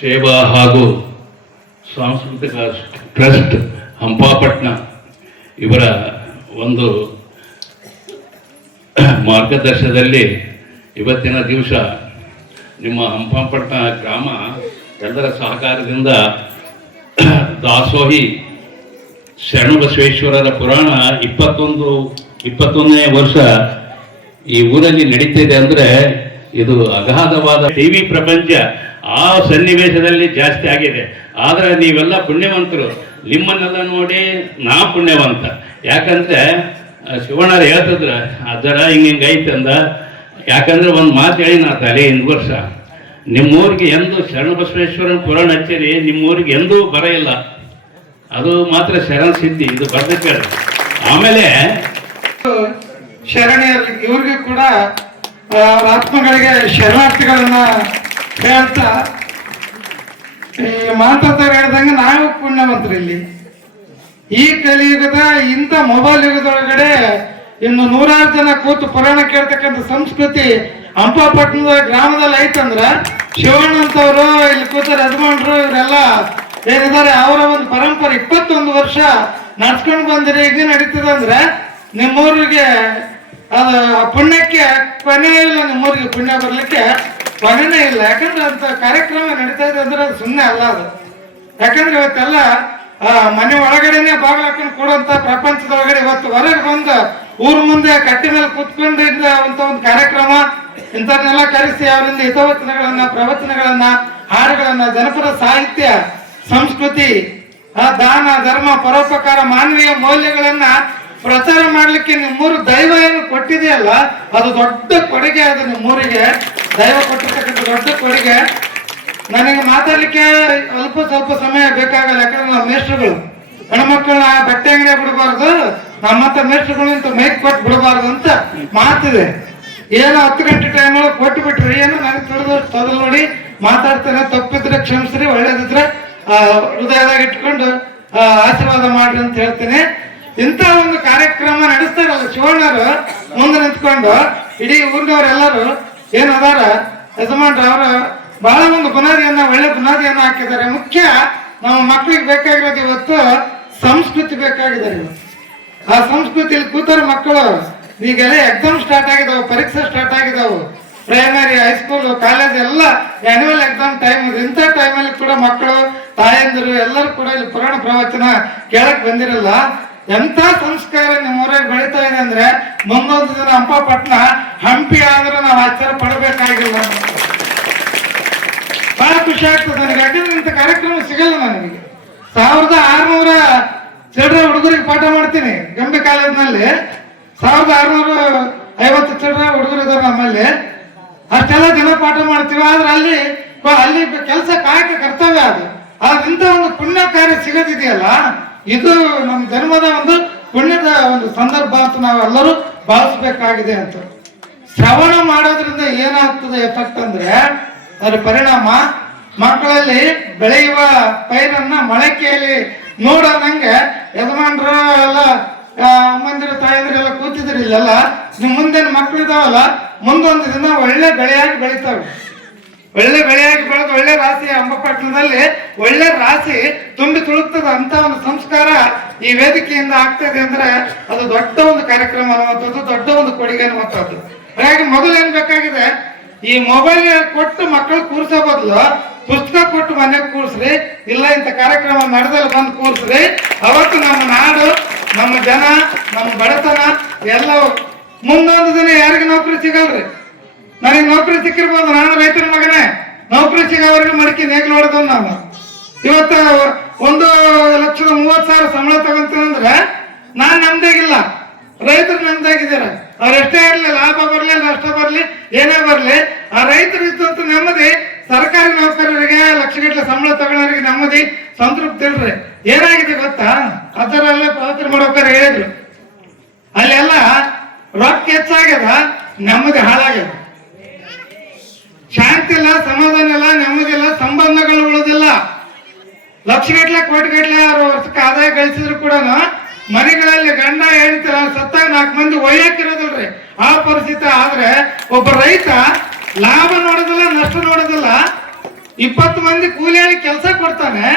ಸೇವಾ ಹಾಗೂ ಸಾಂಸ್ಕೃತಿಕ ಟ್ರಸ್ಟ್ ಹಂಪಾಪಟ್ನ ಇವರ ಒಂದು ಮಾರ್ಗದರ್ಶನದಲ್ಲಿ ಇವತ್ತಿನ ದಿವಸ ನಿಮ್ಮ ಹಂಪಾಪಟ್ನ ಗ್ರಾಮ ಎಲ್ಲರ ಸಹಕಾರದಿಂದ ದಾಸೋಹಿ ಶರಣಬಸವೇಶ್ವರರ ಪುರಾಣ 21ನೇ ವರ್ಷ ಈ ಊರಲ್ಲಿ ನಡೀತಿದೆ ಅಂದರೆ ಇದು ಅಗಾಧವಾದ ಟಿವಿ ಪ್ರಪಂಚ ಆ ಸನ್ನಿವೇಶದಲ್ಲಿ ಜಾಸ್ತಿ ಆಗಿದೆ. ಆದರೆ ನೀವೆಲ್ಲ ಪುಣ್ಯವಂತರು, ನಿಮ್ಮನ್ನೆಲ್ಲ ನೋಡಿ ನಾ ಪುಣ್ಯವಂತ. ಯಾಕಂದ್ರೆ ಶಿವಣ್ಣರು ಹೇಳ್ತಿದ್ರ ಅದರ ಹಿಂಗೈತೆ ಅಂದ. ಯಾಕಂದ್ರೆ ಒಂದು ಮಾತು ಹೇಳಿ ನಾ ತಲೆ ಹಿಂದ್ ವರ್ಷ ನಿಮ್ಮೂರಿಗೆ ಎಂದು ಶರಣಬಸವೇಶ್ವರನ ಪುರಾಣ ಹಚ್ಚಿರಿ, ನಿಮ್ಮೂರಿಗೆ ಎಂದೂ ಬರ ಇಲ್ಲ. ಅದು ಮಾತ್ರ ಶರಣ ಸಿದ್ಧಿ, ಇದು ಬರ್ದಕ್ಕೆ. ಆಮೇಲೆ ಶರಣೆಯರು ಇವ್ರಿಗೂ ಕೂಡ ಆತ್ಮಗಳಿಗೆ ಶರಣಾರ್ಥಿಗಳನ್ನ ಹೇಳ್ತಾ ಈ ಮಾತಾಡ್ತಾರೆ ಹೇಳ್ದಂಗೆ ನಾವು ಪುಣ್ಯವಂತರು. ಇಲ್ಲಿ ಈ ಕಲಿಯುಗದ ಇಂಥ ಮೊಬೈಲ್ ಯುಗದೊಳಗಡೆ ಇನ್ನು 100 ಜನ ಕೂತು ಪುರಾಣ ಕೇಳ್ತಕ್ಕಂಥ ಸಂಸ್ಕೃತಿ ಹಂಪಾಪಟ್ಟಣದ ಗ್ರಾಮದಲ್ಲಿ ಐತಂದ್ರ ಶಿವಣ್ಣ ಅಂತವ್ರು ಇಲ್ಲಿ ಕೂತ ಯಜಮಾನ್ರು ಇವರೆಲ್ಲ ಏನಿದ್ದಾರೆ ಅವರ ಒಂದು ಪರಂಪರೆ 21 ವರ್ಷ ನಡ್ಸ್ಕೊಂಡು ಬಂದಿರಿ. ಈಗ ನಡೀತದೆ ಅಂದ್ರೆ ನಿಮ್ಮೂರಿಗೆ ಅದು ಪುಣ್ಯಕ್ಕೆ ಕೊನೆ ಇಲ್ಲ, ನಿಮ್ಮೂರಿಗೆ ಪುಣ್ಯ ಬರ್ಲಿಕ್ಕೆ ಕೊನೆನೇ ಇಲ್ಲ. ಯಾಕಂದ್ರೆ ಅಂತ ಕಾರ್ಯಕ್ರಮ ನಡೀತಾ ಇದೆ ಅಂದ್ರೆ ಅದು ಸುಮ್ಮನೆ ಅಲ್ಲ. ಅದು ಯಾಕಂದ್ರೆ ಇವತ್ತೆಲ್ಲ ಮನೆ ಒಳಗಡೆನೆ ಬಾಗಿಲು ಹಾಕೊಂಡು ಕೊಡುವಂತ ಪ್ರಪಂಚದೊಳಗಡೆ ಇವತ್ತು ಹೊರಗೆ ಬಂದು ಊರ್ ಮುಂದೆ ಕಟ್ಟಿ ಮೇಲೆ ಕೂತ್ಕೊಂಡಿದ್ದ ಅಂತ ಒಂದು ಕಾರ್ಯಕ್ರಮ ಇಂಥವ್ರನ್ನೆಲ್ಲ ಕರೆಸಿ ಅವರಿಂದ ಹಿತವಚನಗಳನ್ನ, ಪ್ರವಚನಗಳನ್ನ, ಹಾಡುಗಳನ್ನ, ಜನಪದ ಸಾಹಿತ್ಯ, ಸಂಸ್ಕೃತಿ, ದಾನ ಧರ್ಮ, ಪರೋಪಕಾರ, ಮಾನವೀಯ ಮೌಲ್ಯಗಳನ್ನ ಪ್ರಚಾರ ಮಾಡ್ಲಿಕ್ಕೆ ನಿಮ್ಮೂರು ದೈವ ಏನು ಕೊಟ್ಟಿದೆಯಲ್ಲ ಅದು ದೊಡ್ಡ ಕೊಡುಗೆ. ಅದು ನಿಮ್ಮೂರಿಗೆ ದೈವ ಕೊಟ್ಟಿರ್ತಕ್ಕಂಥ ದೊಡ್ಡ ಕೊಡುಗೆ. ನನಗೆ ಮಾತಾಡ್ಲಿಕ್ಕೆ ಸ್ವಲ್ಪ ಸಮಯ ಬೇಕಾಗಲ್ಲ. ಯಾಕಂದ್ರೆ ನಾವು ಮೇಷ್ಟ್ರುಗಳು ಹೆಣ್ಮಕ್ಳನ್ನ ಬಟ್ಟೆ ಅಂಗಡಿ ಬಿಡಬಾರ್ದು, ನಮ್ಮಂತ ಮೇಷ್ಟ್ರುಗಳು ಇಂತ ಮೈಕ್ ಕೊಟ್ಟು ಬಿಡಬಾರ್ದು ಅಂತ ಮಾತಿದೆ. ಏನೋ 10 ಗಂಟೆ ಟೈಮ್ ಒಳಗೆ ಕೊಟ್ಟು ಬಿಟ್ರಿ, ಏನೋ ನನಗೆ ತಿಳಿದಷ್ಟು ತೊದಲು ನೋಡಿ ಮಾತಾಡ್ತೇನೆ. ತಪ್ಪಿದ್ರೆ ಕ್ಷಮಿಸ್ರಿ, ಒಳ್ಳೇದಿದ್ರೆ ಹೃದಯದಾಗ ಇಟ್ಕೊಂಡು ಆಶೀರ್ವಾದ ಮಾಡ್ರಿ ಅಂತ ಹೇಳ್ತೇನೆ. ಇಂಥ ಒಂದು ಕಾರ್ಯಕ್ರಮ ನಡೆಸ್ತಾರಲ್ಲ ಶಿವಣ್ಣರು ಮುಂದೆ ನಿಂತ್ಕೊಂಡು ಇಡೀ ಊರಿನವರೆಲ್ಲರೂ ಏನದಾರ ಯಜಮಾನ್ರ ಅವರು ಬಹಳ ಒಂದು ಬುನಾದಿಯನ್ನ, ಒಳ್ಳೆ ಬುನಾದಿಯನ್ನ ಹಾಕಿದ್ದಾರೆ. ಮುಖ್ಯ ನಮ್ಮ ಮಕ್ಕಳಿಗೆ ಬೇಕಾಗಿರೋದು ಇವತ್ತು ಸಂಸ್ಕೃತಿ ಬೇಕಾಗಿದ್ದಾರೆ. ಇವತ್ತು ಆ ಸಂಸ್ಕೃತಿಯಲ್ಲಿ ಕೂತರು ಮಕ್ಕಳು. ಈಗೆಲ್ಲ ಎಕ್ಸಾಮ್ ಸ್ಟಾರ್ಟ್ ಆಗಿದಾವೆ, ಪರೀಕ್ಷೆ ಸ್ಟಾರ್ಟ್ ಆಗಿದಾವೆ. ಪ್ರೈಮರಿ, ಹೈಸ್ಕೂಲ್, ಕಾಲೇಜ್ ಎಲ್ಲ ಆನ್ಯುವಲ್ ಎಕ್ಸಾಮ್ ಟೈಮ್. ಇಂಥ ಟೈಮಲ್ಲಿ ಕೂಡ ಮಕ್ಕಳು, ತಾಯಂದಿರು ಎಲ್ಲರೂ ಕೂಡ ಇಲ್ಲಿ ಪುರಾಣ ಪ್ರವಚನ ಕೇಳಕ್ ಬಂದಿರಲ್ಲ. ಎಂಥ ಸಂಸ್ಕಾರ ನಿಮ್ಮ ಊರಾಗ ಬೆಳೀತಾ ಇದೆ ಅಂದ್ರೆ ಮುಂದೊಂದು ದಿನ ಹಂಪಾಪಟ್ನ ಹಂಪಿ ಆದ್ರೂ ನಾವು ಆಶ್ಚರ್ಯ ಪಡಬೇಕಾಗಿಲ್ಲ. ಬಹಳ ಖುಷಿ ಆಗ್ತದೆ ನನಗೆ. ಯಾಕಂದ್ರೆ ಇಂಥ ಕಾರ್ಯಕ್ರಮ ಸಿಗಲ್ಲ ನನಗೆ. 1600 ಚಿಲ್ಡ್ರೆ ಹುಡುಗರಿಗೆ ಪಾಠ ಮಾಡ್ತೀನಿ ಗಂಬಿ ಕಾಲೇಜ್ನಲ್ಲಿ. 1650 ಚಿಲ್ಡ್ರೆ ಹುಡುಗರು ಇದಾರೆ ನಮ್ಮಲ್ಲಿ. ಅಷ್ಟೆಲ್ಲ ಜನ ಪಾಠ ಮಾಡ್ತೀವಿ. ಆದ್ರೆ ಅಲ್ಲಿ ಕೆಲಸ ಕಾಯಕ ಕರ್ತವ್ಯ. ಅದು ಇಂಥ ಒಂದು ಪುಣ್ಯ ಕಾರ್ಯ ಸಿಗೋದಿದೆಯಲ್ಲ, ಇದು ನಮ್ಮ ಜನ್ಮದ ಒಂದು ಪುಣ್ಯದ ಒಂದು ಸಂದರ್ಭ ಅಂತ ನಾವೆಲ್ಲರೂ ಭಾವಿಸ್ಬೇಕಾಗಿದೆ ಅಂತ. ಶ್ರವಣ ಮಾಡೋದ್ರಿಂದ ಏನಾಗ್ತದೆ ಎಫೆಕ್ಟ್ ಅಂದ್ರೆ ಅದರ ಪರಿಣಾಮ ಮಕ್ಕಳಲ್ಲಿ ಬೆಳೆಯುವ ಪೈರನ್ನ ಮೊಳಕೆಯಲ್ಲಿ ನೋಡೋದಂಗೆ ಯಜಮಾನ್ರು ಎಲ್ಲ ಅಮ್ಮಂದಿರು, ತಾಯಂದಿರೆಲ್ಲ ಕೂತಿದ್ರು ಇಲ್ಲೆಲ್ಲ. ನಿಮ್ ಮುಂದಿನ ಮಕ್ಕಳು ಇದಾವಲ್ಲ, ಮುಂದೊಂದು ದಿನ ಒಳ್ಳೆ ಬೆಳೆಯಾಗಿ ಬೆಳಿತಾವೆ. ಒಳ್ಳೆ ಬೆಳೆಯಾಗಿ ಬೆಳೆದು ಒಳ್ಳೆ ರಾಶಿ ಹಂಪಾಪಟ್ಟಣದಲ್ಲಿ ಒಳ್ಳೆ ರಾಶಿ ತುಂಬಿ ತುಳುಕ್ತದೆ. ಅಂತ ಒಂದು ಸಂಸ್ಕಾರ ಈ ವೇದಿಕೆಯಿಂದ ಆಗ್ತದೆ ಅಂದ್ರೆ ಅದು ದೊಡ್ಡ ಒಂದು ಕಾರ್ಯಕ್ರಮ ಅನ್ನುವಂಥದ್ದು, ದೊಡ್ಡ ಒಂದು ಕೊಡುಗೆ ಅನ್ನುವಂಥದ್ದು. ಹಾಗಾಗಿ ಮೊದಲು ಏನ್ ಬೇಕಾಗಿದೆ, ಈ ಮೊಬೈಲ್ ಕೊಟ್ಟು ಮಕ್ಕಳು ಕೂರ್ಸೋ ಬದಲು ಪುಸ್ತಕ ಕೊಟ್ಟು ಮನೆಗೆ ಕೂರ್ಸ್ರಿ, ಇಲ್ಲ ಇಂಥ ಕಾರ್ಯಕ್ರಮ ನಡೆದಲ್ಲಿ ಬಂದು ಕೂರ್ಸ್ರಿ. ಅವತ್ತು ನಮ್ಮ ನಾಡು, ನಮ್ಮ ಜನ, ನಮ್ಮ ಬಡತನ ಎಲ್ಲ ಮುಂದೊಂದು ದಿನ ಯಾರಿಗೆ ನೌಕರಿ ಸಿಗಲ್ರಿ. ನನಗೆ ನೌಕರಿ ಸಿಕ್ಕಿರ್ಬೋದು, ನಾನು ರೈತರ ಮಗನೇ, ನೌಕರಿ ಸಿಗೋವರೆಗೆ ಮಡಿಕೆ ನೇಗ್ಲು ಹೊಡೆದವ್ ನಾವು. ಇವತ್ತ 1,30,000 ಸಂಬಳ ತಗೊಂತೀನಂದ್ರೆ ನಾನ್ ನಮ್ದಾಗಿಲ್ಲ, ರೈತರು ನಮ್ದಾಗಿದ್ದಾರೆ. ಅವ್ರೆಷ್ಟೇ ಇರಲಿ, ಲಾಭ ಬರ್ಲಿ ನಷ್ಟ ಬರ್ಲಿ ಏನೇ ಬರ್ಲಿ, ಆ ರೈತರು ಇದ್ದಂತ ನೆಮ್ಮದಿ ಸರ್ಕಾರಿ ನೌಕರರಿಗೆ ಲಕ್ಷಗಟ್ಟಲೆ ಸಂಬಳ ತಗೊಳ್ಳೋರಿಗೆ ನೆಮ್ಮದಿ ಸಂತೃಪ್ತಿ ಇಲ್ರಿ. ಏನಾಗಿದೆ ಗೊತ್ತಾ, ಅದರಲ್ಲೇ ಪ್ರವಚನ ಮಾಡೋಕರ ಹೇಳಿದ್ರು, ಅಲ್ಲೆಲ್ಲ ರೊಕ್ಕ ಹೆಚ್ಚಾಗ್ಯದ, ನೆಮ್ಮದಿ ಹಾಳಾಗ್ಯದ. ಶಾಂತಿ ಇಲ್ಲ, ಸಮಾಧಾನ ಇಲ್ಲ, ನೆಮ್ಮದಿ ಇಲ್ಲ, ಸಂಬಂಧಗಳು ಉಳಿದಿಲ್ಲ. ಲಕ್ಷಗಟ್ಟಲೆ ಕೋಟಿಗಟ್ಟಲೆ ಅವರು ವರ್ಷಕ್ಕೆ ಆದಾಯ ಗಳಿಸಿದ್ರು ಕೂಡ ಮನೆಗಳಲ್ಲಿ ಗಂಡ ಹೆಂಡತಿ ಸತ್ತಾಗ 4 ಮಂದಿ ಒಯ್ಯಕ್ಕಿರೋದಿಲ್ರಿ. ಆ ಪರಿಸ್ಥಿತಿ ಆದ್ರೆ ಒಬ್ಬ ರೈತ ಲಾಭ ನೋಡೋದಿಲ್ಲ, ನಷ್ಟ ನೋಡೋದಿಲ್ಲ, 20 ಮಂದಿ ಕೂಲಿಯಾಗಿ ಕೆಲಸ ಕೊಡ್ತಾನೆ,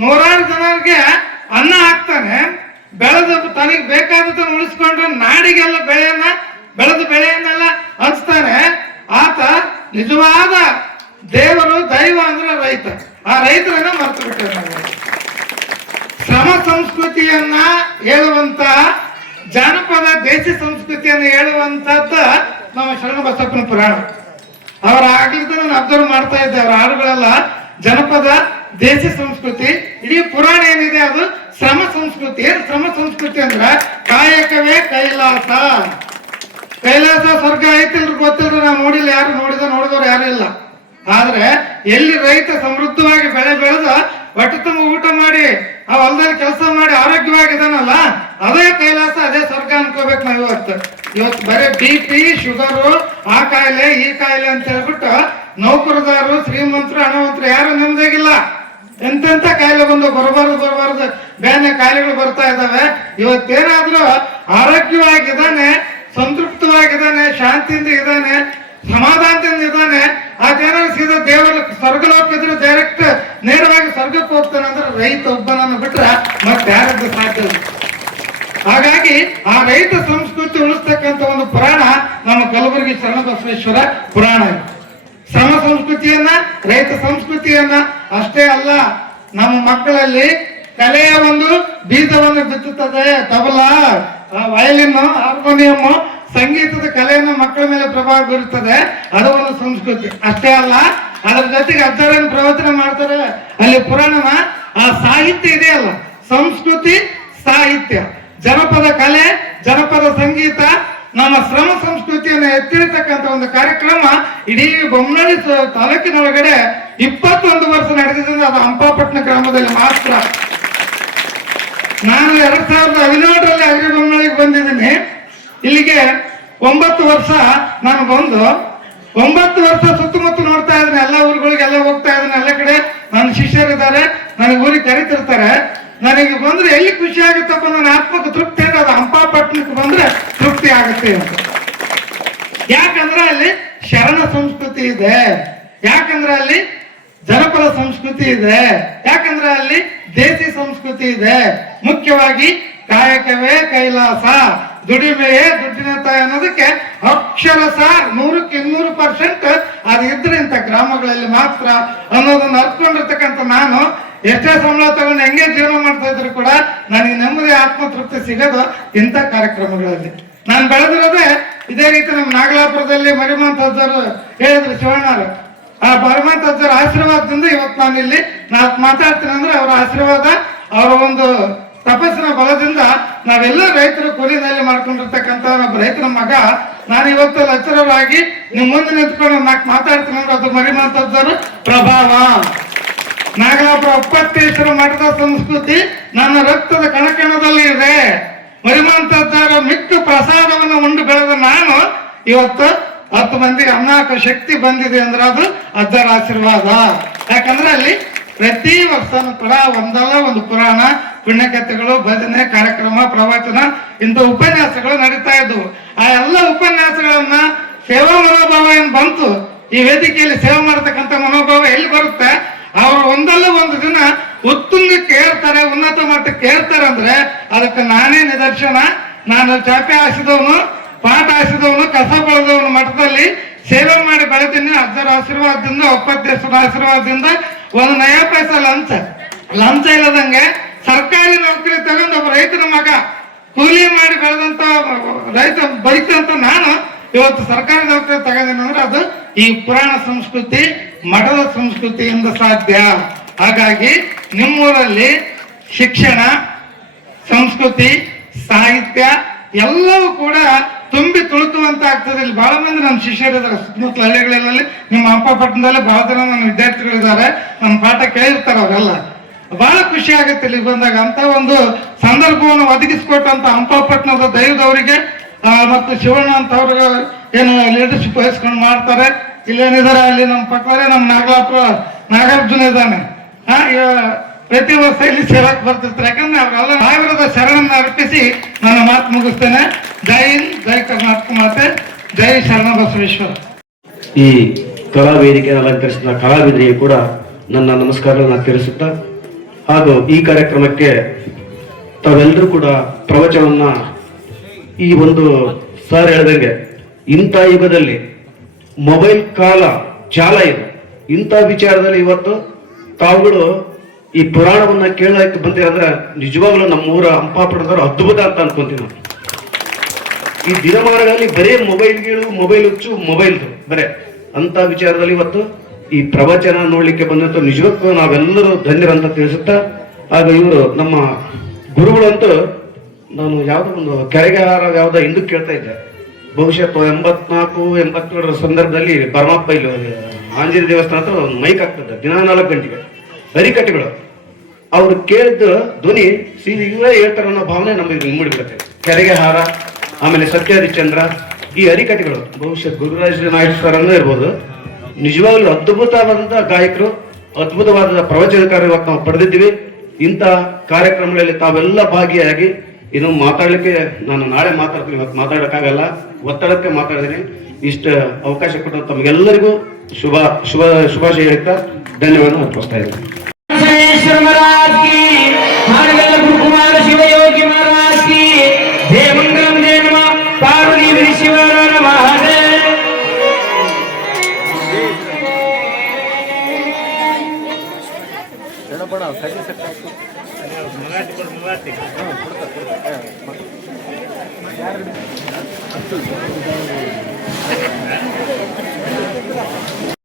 ನೂರಾರು ಜನರಿಗೆ ಅನ್ನ ಹಾಕ್ತಾನೆ, ಬೆಳೆದ ತನಗೆ ಬೇಕಾದದನ್ನು ಉಳಿಸ್ಕೊಂಡು ನಾಡಿಗೆಲ್ಲ ಬೆಳೆದ ಬೆಳೆಯನ್ನೆಲ್ಲ ಹಂಚ್ತಾನೆ. ಆತ ನಿಜವಾದ ದೇವರು, ದೈವ ಅಂದ್ರೆ ರೈತ. ಆ ರೈತರನ್ನ ಮರ್ತು ಬಿಟ್ಟರೆ ನಾವು. ಶ್ರಮ ಸಂಸ್ಕೃತಿಯನ್ನ ಹೇಳುವಂತ, ಜಾನಪದ ದೇಸಿ ಸಂಸ್ಕೃತಿಯನ್ನು ಹೇಳುವಂತದ್ದ ನಮ್ಮ ಶರಣಬಸಪ್ಪನ ಪುರಾಣ. ಅವರ ಆಗ್ಲಿದ್ದು ನಾನು ಅಬ್ಸರ್ವ್ ಮಾಡ್ತಾ ಇದ್ದೆ. ಅವರ ಹಾಡುಗಳೆಲ್ಲ ಜನಪದ ದೇಸಿ ಸಂಸ್ಕೃತಿ. ಇಡೀ ಪುರಾಣ ಏನಿದೆ ಅದು ಶ್ರಮ ಸಂಸ್ಕೃತಿ. ಏನು ಶ್ರಮ ಸಂಸ್ಕೃತಿ ಅಂದ್ರ ಕಾಯಕವೇ ಕೈಲಾಸ. ಕೈಲಾಸ ಸ್ವರ್ಗ ಐತಿಲ್ರಿ ಗೊತ್ತಿಲ್ರಿ, ನಾವು ನೋಡಿಲ್ಲ, ಯಾರು ನೋಡಿದವ್ರು ಯಾರು ಇಲ್ಲ. ಆದ್ರೆ ಎಲ್ಲಿ ರೈತ ಸಮೃದ್ಧವಾಗಿ ಬೆಳೆ ಬೆಳೆದ ಹೊಟ್ಟೆ ತುಂಬ ಊಟ ಮಾಡಿ ಆ ಹೊಲದಲ್ಲಿ ಕೆಲಸ ಮಾಡಿ ಆರೋಗ್ಯವಾಗಿದಾನಲ್ಲ, ಅದೇ ಕೈಲಾಸ, ಅದೇ ಸ್ವರ್ಗ ಅನ್ಕೋಬೇಕು ನಾವು. ಇವತ್ತು ಬರೀ BP, ಶುಗರು, ಆ ಕಾಯಿಲೆ ಈ ಕಾಯಿಲೆ ಅಂತ ಹೇಳ್ಬಿಟ್ಟು ನೌಕರದಾರರು, ಶ್ರೀಮಂತರು, ಹಣವಂತರು ಯಾರು ನೆಮ್ಮದಿಗಿಲ್ಲ. ಎಂತೆಂತ ಕಾಯಿಲೆ ಬರಬಾರದು ಬೇನೆ ಕಾಯಿಲೆಗಳು ಬರ್ತಾ ಇದಾವೆ. ಇವತ್ತೇನಾದ್ರೂ ಆರೋಗ್ಯವಾಗಿದ್ದಾನೆ, ಸಂತೃಪ್ತವಾಗಿದ್ದಾನೆ, ಶಾಂತಿಯಿಂದ ಇದ್ದಾನೆ, ಸಮಾಧಾನದಿಂದ ಇದ್ದಾನೆ, ಅದೇನಾದ್ರು ಸೀದಾ ದೇವರ ಸ್ವರ್ಗಲೋಕಿದ್ರೆ ಡೈರೆಕ್ಟ್ ನೇರವಾಗಿ ಸ್ವರ್ಗಕ್ಕೆ ಹೋಗ್ತಾನೆ ಅಂದ್ರೆ ರೈತ ಒಬ್ಬನನ್ನು ಬಿಟ್ರೆ ಮತ್ತೆ ಯಾರದ್ದು ಸಾಧ್ಯ ಇಲ್ಲ. ಹಾಗಾಗಿ ಆ ರೈತ ಸಂಸ್ಕೃತಿ ಉಳಿಸ್ತಕ್ಕಂಥ ಒಂದು ಪುರಾಣ ನಮ್ಮ ಕಲಬುರಗಿ ಶರಣಬಸವೇಶ್ವರ ಪುರಾಣ. ಶ್ರಮ ಸಂಸ್ಕೃತಿಯನ್ನ, ರೈತ ಸಂಸ್ಕೃತಿಯನ್ನ ಅಷ್ಟೇ ಅಲ್ಲ, ನಮ್ಮ ಮಕ್ಕಳಲ್ಲಿ ಕಲೆಯ ಒಂದು ಬೀಜವನ್ನು ಬಿತ್ತುತ್ತದೆ. ತಬಲಾ, ವಯಲಿನ್, ಹಾರ್ಮೋನಿಯಂ, ಸಂಗೀತದ ಕಲೆಯನ್ನು ಮಕ್ಕಳ ಮೇಲೆ ಪ್ರಭಾವ ಬೀರುತ್ತದೆ. ಅದು ಒಂದು ಸಂಸ್ಕೃತಿ. ಅಷ್ಟೇ ಅಲ್ಲ, ಅದರ ಜೊತೆಗೆ ಅಜ್ಜರನ್ನು ಪ್ರವಚನ ಮಾಡ್ತಾರೆ. ಅಲ್ಲಿ ಪುರಾಣನ ಆ ಸಾಹಿತ್ಯ ಇದೆಯಲ್ಲ, ಸಂಸ್ಕೃತಿ, ಸಾಹಿತ್ಯ, ಜನಪದ ಕಲೆ, ಜನಪದ ಸಂಗೀತ, ನಮ್ಮ ಶ್ರಮ ಸಂಸ್ಕೃತಿಯನ್ನು ಎತ್ತಿರ್ತಕ್ಕಂಥ ಒಂದು ಕಾರ್ಯಕ್ರಮ ಇಡೀ ಬೊಮ್ಮನಹಳ್ಳಿ ತಾಲೂಕಿನೊಳಗಡೆ 21 ವರ್ಷ ನಡೆದಿದೆ. ಅದು ಹಂಪಾಪಟ್ಟಣ ಗ್ರಾಮದಲ್ಲಿ ಮಾತ್ರ. ನಾನು 2017ರಲ್ಲಿ ಅಗ್ರಿಬೊಮ್ಮನಹಳ್ಳಿಗೆ ಬಂದಿದ್ದೀನಿ. ಇಲ್ಲಿಗೆ 9 ವರ್ಷ ನಾನು ಬಂದು 9 ವರ್ಷ ಸುತ್ತಮುತ್ತ ನೋಡ್ತಾ ಇದ್ದೀನಿ. ಎಲ್ಲ ಊರುಗಳಿಗೆ ಎಲ್ಲ ಹೋಗ್ತಾ ಇದ್ದೀನಿ. ಎಲ್ಲ ಕಡೆ ನನ್ನ ಶಿಷ್ಯರಿದ್ದಾರೆ, ನನಗೆ ಊರಿಗೆ ಕರೀತಿರ್ತಾರೆ. ನನಗೆ ಬಂದ್ರೆ ಎಲ್ಲಿ ಖುಷಿ ಆಗುತ್ತಪ್ಪ, ನನ್ನ ಆತ್ಮಕ್ಕೆ ತೃಪ್ತಿ ಅಂದ್ರೆ ಅದು ಹಂಪಾಪಟ್ಟಣಕ್ಕೆ ಬಂದ್ರೆ ತೃಪ್ತಿ ಆಗುತ್ತೆ ಅಂತ. ಯಾಕಂದ್ರೆ ಅಲ್ಲಿ ಶರಣ ಸಂಸ್ಕೃತಿ ಇದೆ, ಯಾಕಂದ್ರೆ ಅಲ್ಲಿ ಜನಪದ ಸಂಸ್ಕೃತಿ ಇದೆ, ಯಾಕಂದ್ರೆ ಅಲ್ಲಿ ದೇಸಿ ಸಂಸ್ಕೃತಿ ಇದೆ. ಮುಖ್ಯವಾಗಿ ಕಾಯಕವೇ ಕೈಲಾಸ, ದುಡಿಮೆಯೇ ದುಡ್ಡಿನ ತಾಯಿ ಅನ್ನೋದಕ್ಕೆ ಅಕ್ಷರಶಃ 100ಕ್ಕೆ 200% ಅದು ಇದ್ರೆ ಇಂಥ ಗ್ರಾಮಗಳಲ್ಲಿ ಮಾತ್ರ ಅನ್ನೋದನ್ನ ಅರ್ತ್ಕೊಂಡಿರ್ತಕ್ಕಂಥ ನಾನು ಎಷ್ಟೇ ಸಂಬಳ ತಗೊಂಡು ಹೆಂಗೆ ಜೀವನ ಮಾಡ್ತಾ ಇದ್ರು ಕೂಡ ನನಗೆ ನೆಮ್ಮದಿ, ಆತ್ಮತೃಪ್ತಿ ಸಿಗೋದು ಇಂಥ ಕಾರ್ಯಕ್ರಮಗಳಲ್ಲಿ. ನಾನು ಬೆಳೆದಿರೋದೇ ಇದೇ ರೀತಿ. ನಮ್ಮ ನಾಗಲಾಪುರದಲ್ಲಿ ಮರಿಮಂತ ಅಜ್ಜರು ಹೇಳಿದ್ರು, ಶಿವಣ್ಣರು, ಆ ಮರಿಮಂತ ಅಜ್ಜರ ಆಶೀರ್ವಾದದಿಂದ ಇವತ್ತು ನಾನು ಇಲ್ಲಿ ಮಾತಾಡ್ತೀನಿ. ಅಂದ್ರೆ ಅವರ ಆಶೀರ್ವಾದ, ಅವರ ಒಂದು ತಪಸ್ಸಿನ ಬಲದಿಂದ ನಾವೆಲ್ಲ ರೈತರು ಕೂಲಿನಲ್ಲಿ ಮಾಡ್ಕೊಂಡಿರ್ತಕ್ಕಂಥ ಒಬ್ಬ ರೈತರ ಮಗ ನಾನು ಇವತ್ತು ಲೆಕ್ಚರರ್ ಆಗಿ ನಿಮ್ಮ ಮುಂದೆ ನಿಂತ್ಕೊಂಡು ಮಾತಾಡ್ತೀನಿ ಅಂದ್ರೆ ಅದು ಮರಿಮಂತಜ್ಜರು ಪ್ರಭಾವ. ನಾಗಲಾಪುರ ಅಪ್ಪತ್ತೇಶ್ವರ ಮಠದ ಸಂಸ್ಕೃತಿ ನನ್ನ ರಕ್ತದ ಕಣಕಣದಲ್ಲಿ ಇದೆ. ಮರಿಮಂತಜ್ಜರ ಮಿಕ್ಕ ಪ್ರಸಾದವನ್ನು ಉಂಡು ಬೆಳೆದ ನಾನು ಇವತ್ತು 10 ಮಂದಿಗೆ ಅನ್ನಾಕ ಶಕ್ತಿ ಬಂದಿದೆ ಅಂದ್ರೆ ಅದು ಅಜ್ಜರ ಆಶೀರ್ವಾದ. ಯಾಕಂದ್ರೆ ಅಲ್ಲಿ ಪ್ರತಿ ವರ್ಷನೂ ಕೂಡ ಒಂದಲ್ಲ ಒಂದು ಪುರಾಣ, ಪುಣ್ಯಕಥೆಗಳು, ಭಜನೆ, ಕಾರ್ಯಕ್ರಮ, ಪ್ರವಚನ, ಇಂಥ ಉಪನ್ಯಾಸಗಳು ನಡೀತಾ ಇದ್ವು. ಆ ಎಲ್ಲ ಉಪನ್ಯಾಸಗಳನ್ನ ಸೇವಾ ಮನೋಭಾವ ಏನ್ ಬಂತು, ಈ ವೇದಿಕೆಯಲ್ಲಿ ಸೇವೆ ಮಾಡತಕ್ಕಂಥ ಮನೋಭಾವ ಎಲ್ಲಿ ಬರುತ್ತೆ, ಅವರು ಒಂದಲ್ಲ ಒಂದು ದಿನ ಉತ್ತುಂಗಕ್ಕೆ ಏರ್ತಾರೆ, ಉನ್ನತ ಮಟ್ಟಕ್ಕೆ ಏರ್ತಾರೆ ಅಂದ್ರೆ ಅದಕ್ಕೆ ನಾನೇ ನಿದರ್ಶನ. ನಾನು ಚಾಪೆ ಹಾಸಿದವನು, ಪಾಠ ಹಾಸಿದವನು, ಕಸ ಬೆಳೆದವನು, ಮಠದಲ್ಲಿ ಸೇವೆ ಮಾಡಿ ಬೆಳೆದೀನಿ. ಅಜ್ಜರ ಆಶೀರ್ವಾದದಿಂದ, ಒಪ್ಪತ್ತೇಶ್ವರ ಆಶೀರ್ವಾದದಿಂದ. ಒಂದು ನಯಾ ಪೈಸ ಲಂಚ ಇಲ್ಲದಂಗೆ ಸರ್ಕಾರಿ ನೌಕರಿ ತಗೊಂಡು ಒಬ್ಬ ರೈತನ ಮಗ ಕೂಲಿ ಮಾಡಿ ಬೆಳೆದಂತ ರೈತ ಬೈತಂತ ನಾನು ಇವತ್ತು ಸರ್ಕಾರಿ ನೌಕರಿ ತಗೊಂಡಿನಿ ಅಂದ್ರೆ ಅದು ಈ ಪುರಾಣ ಸಂಸ್ಕೃತಿ, ಮಠದ ಸಂಸ್ಕೃತಿಯಿಂದ ಸಾಧ್ಯ. ಹಾಗಾಗಿ ನಿಮ್ಮೂರಲ್ಲಿ ಶಿಕ್ಷಣ, ಸಂಸ್ಕೃತಿ, ಸಾಹಿತ್ಯ ಎಲ್ಲವೂ ಕೂಡ ತುಂಬಿ ತುಳುಕುವಂತ ಆಗ್ತದೆ. ಇಲ್ಲಿ ಬಹಳ ಮಂದಿ ನಮ್ಮ ಶಿಷ್ಯರಿದ್ದಾರೆ ಸುತ್ತಮುತ್ತಲ ಹಳ್ಳಿಗಳಲ್ಲಿ, ನಿಮ್ಮ ಹಂಪಾಪಟ್ಟಣದಲ್ಲಿ ಬಹಳ ಜನ ನನ್ನ ವಿದ್ಯಾರ್ಥಿಗಳಿದ್ದಾರೆ, ನನ್ನ ಪಾಠ ಕೇಳಿರ್ತಾರೆ. ಅವರೆಲ್ಲ ಬಹಳ ಖುಷಿ ಆಗುತ್ತೆ ಇಲ್ಲಿ ಬಂದಾಗ. ಅಂತ ಒಂದು ಸಂದರ್ಭವನ್ನು ಒದಗಿಸಿಕೊಟ್ಟಂತ ಹಂಪಾಪಟ್ಟಣದ ದೈವದವರಿಗೆ ಮತ್ತು ಶಿವಣ್ಣ ಅಂತ ಅವ್ರಿಗೆ ಏನು ಲೀಡರ್ಶಿಪ್ ವಹಿಸ್ಕೊಂಡು ಮಾಡ್ತಾರೆ. ಇಲ್ಲೇನಿದ್ದಾರೆ ಅಲ್ಲಿ ನಮ್ಮ ಪಕ್ಕದಲ್ಲೇ ನಮ್ಮ ನಾಗಲಾಪುರ ನಾಗಾರ್ಜುನ ಇದ್ದಾನೆ. ಪ್ರತಿ ವರ್ಷ ಇಲ್ಲಿ ಸೇರಕ್ಕೆ ಬರ್ತಿರ್ತಾರೆ. ಯಾಕಂದ್ರೆ ಅವರೆಲ್ಲ ಸಾವಿರದ ಶರಣನ್ನ ಅರ್ಪಿಸಿ ನನ್ನ ಮಾತು ಮುಗಿಸ್ತೇನೆ. ಜೈ ಹಿಂದ್, ಜೈ ಕರ್ನಾಟಕ ಮಾತೆ, ಜೈ ಶರಣ ಬಸವೇಶ್ವರ. ಈ ಕಲಾ ವೇದಿಕೆಯನ್ನು ಅಲಂಕರಿಸಿದ ಕಲಾವಿದರಿಗೆ ಕೂಡ ನನ್ನ ನಮಸ್ಕಾರವನ್ನು ತಿಳಿಸುತ್ತಾ, ಹಾಗೂ ಈ ಕಾರ್ಯಕ್ರಮಕ್ಕೆ ತಾವೆಲ್ಲರೂ ಕೂಡ ಪ್ರವಚನವನ್ನ ಈ ಒಂದು ಸರ್ ಹೇಳ್ದಂಗೆ ಇಂಥ ಯುಗದಲ್ಲಿ ಮೊಬೈಲ್ ಕಾಲ ಜಾಲ ಇದೆ. ಇಂಥ ವಿಚಾರದಲ್ಲಿ ಇವತ್ತು ತಾವುಗಳು ಈ ಪುರಾಣವನ್ನ ಕೇಳಕ್ಕೆ ಬಂದಿರಂದ್ರೆ ನಿಜವಾಗ್ಲೂ ನಮ್ಮ ಊರ ಹಂಪಾಪುರದವರು ಅದ್ಭುತ ಅಂತ ಅನ್ಕೊಂತೀವಿ ನಾವು. ಈ ದಿನಮಾನಗಳಲ್ಲಿ ಬರೇ ಮೊಬೈಲ್ ಹುಚ್ಚು ಬರೇ ಅಂತ ವಿಚಾರದಲ್ಲಿ ಇವತ್ತು ಈ ಪ್ರವಚನ ನೋಡ್ಲಿಕ್ಕೆ ಬಂದಂತ ನಿಜಕ್ಕೂ ನಾವೆಲ್ಲರೂ ಧನ್ಯರಂತ ತಿಳಿಸುತ್ತಾ, ಹಾಗೂ ಇವರು ನಮ್ಮ ಗುರುಗಳಂತೂ ನಾನು ಯಾವುದೋ ಒಂದು ಕೆರೆಗೆ ಹಾರ ಯಾವುದೋ ಹಿಂದಕ್ಕೆ ಕೇಳ್ತಾ ಇದ್ದೆ, ಬಹುಶಃ 84-87 ಸಂದರ್ಭದಲ್ಲಿ ಪರಮಾತ್ಮ ಇಲ್ಲಿ ಆಂಜನೇಯ ದೇವಸ್ಥಾನ ಹತ್ರ ಒಂದು ಮೈಕ್ ಆಗ್ತದೆ ದಿನ 4 ಗಂಟೆಗೆ ಹರಿಕಟ್ಟೆಗಳು. ಅವ್ರು ಕೇಳಿದ ಧ್ವನಿ ಸೀದಾ ಇವರೇ ಹೇಳ್ತಾರೆ ಅನ್ನೋ ಭಾವನೆ ನಮಗೆ ಮೂಡಿಬಿಡುತ್ತೆ. ಕೆರೆಗೆ ಹಾರ, ಆಮೇಲೆ ಸತ್ಯ ಹರಿಶ್ಚಂದ್ರ, ಈ ಹರಿಕಟ್ಟೆಗಳು ಬಹುಶಃ ಗುರುರಾಜ ನಾಯ್ಡು ಸರ್ ಅನ್ನೋ ಇರ್ಬೋದು. ನಿಜವಾಗ್ಲೂ ಅದ್ಭುತವಾದಂತಹ ಗಾಯಕರು, ಅದ್ಭುತವಾದ ಪ್ರವಚನಕಾರ ಇವತ್ತು ನಾವು ಪಡೆದಿದ್ದೀವಿ. ಇಂಥ ಕಾರ್ಯಕ್ರಮಗಳಲ್ಲಿ ತಾವೆಲ್ಲ ಭಾಗಿಯಾಗಿ ಇನ್ನು ಮಾತಾಡ್ಲಿಕ್ಕೆ ನಾನು ನಾಳೆ ಮಾತಾಡ್ತೀನಿ, ಇವತ್ತು ಮಾತಾಡೋಕ್ಕಾಗಲ್ಲ, ಒತ್ತಡಕ್ಕೆ ಮಾತಾಡಿದ್ದೀನಿ. ಇಷ್ಟು ಅವಕಾಶ ಕೊಟ್ಟು ತಮಗೆಲ್ಲರಿಗೂ ಶುಭಾಶಯ ಹೇಳ್ತಾ ಧನ್ಯವಾದ ಅರ್ಪಿಸ್ತಾ ಇದ್ದೀನಿ. महाराज की, गुरु कुमार शिवयोगी महाराज की जय मंगलम जय नमः पार्वती शिवर महादेव।